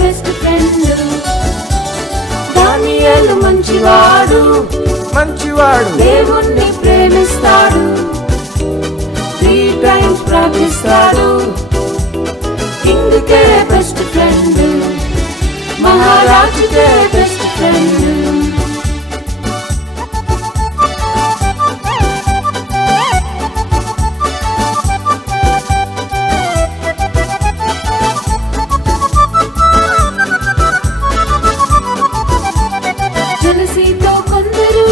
Best friend. దానియేలు మంచివాడు, మంచివాడు దేవుణ్ణి ప్రేమిస్తాడు, 3 times ప్రార్థిస్తాడు. కింగ్కే బెస్ట్ ఫ్రెండ్, మహారాజుకే బెస్ట్ ఫ్రెండ్. జలసీతో కొందరు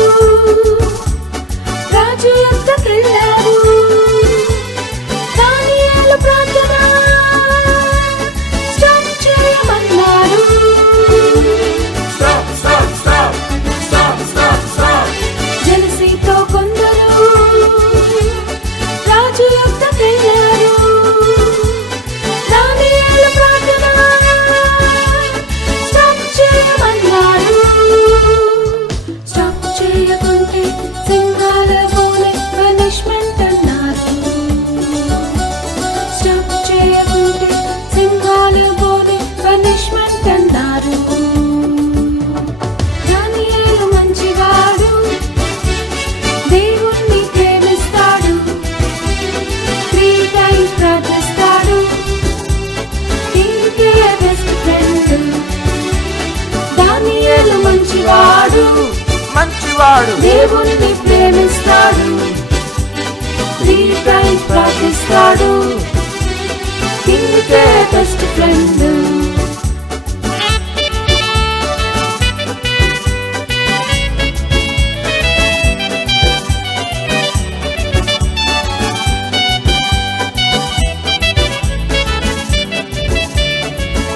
రాజు యొద్దకెళ్ళారు. దానియేలు ప్రార్థన స్టాప్ చేయమన్నారు. Stop stop stop stop stop stop. జలసీతో కొందరు రాజు యొద్దకెళ్ళారు. దానియేలు ప్రార్థన స్టాప్ చేయమన్నారు. స్టాప్ చేయకుంటే సింహాల బోలే పనిష్మెంట్ అన్నారు. స్టాప్ చేయకుంటే సింహాల బోలే పనిష్మెంట్ అన్నారు. దానియేలు మంచివాడు, దేవుణ్ణి ప్రేమిస్తాడు, 3 times ప్రార్థిస్తాడు. కింగ్కే బెస్ట్ ఫ్రెండ్. దానియేలు మంచివాడు, మంచివాడు దేవుణ్ణి ప్రేమిస్తాడు, 3 times ప్రార్థిస్తాడు. కింగ్కే బెస్ట్ ఫ్రెండ్.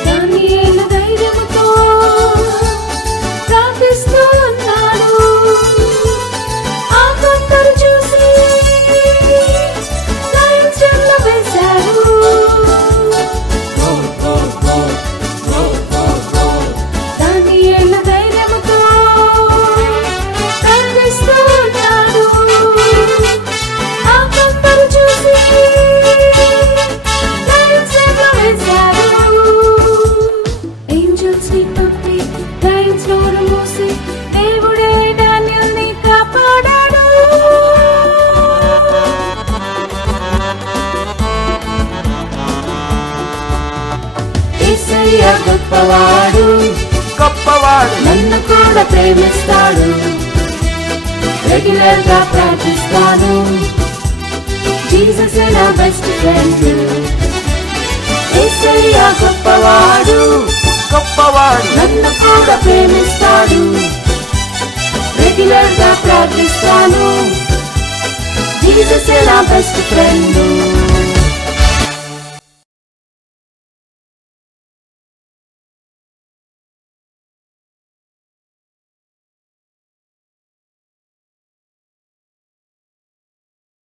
దానియేలు ధైర్యముతో ప్రార్థిస్తూ ఉన్నాడు. ఆ కొందరు చూసి లయన్స్ డెన్లో వేశారు. దానియేలు ధైర్యముతో ప్రార్థిస్తూ ఉన్నాడు. ఆ కొందరు చూసి లయన్స్ డెన్లో వేశారు. ఏంజల్స్ ని పంపి లయన్స్ నోరు మూసి దేవుడే డానియేల్ని కాపాడాడు. యేసయ్య గొప్పవాడు, గొప్పవాడు నన్ను కూడా ప్రేమిస్తాడు, రెగ్యులర్ గా ప్రార్థిస్తాను. జీసస్ నా బెస్ట్ ఫ్రెండ్. యేసయ్య గొప్పవాడు, గొప్పవాడు నన్ను కూడా ప్రేమిస్తాడు, రెగ్యులర్ గా ప్రార్థిస్తాను. జీసస్ నా బెస్ట్ ఫ్రెండ్.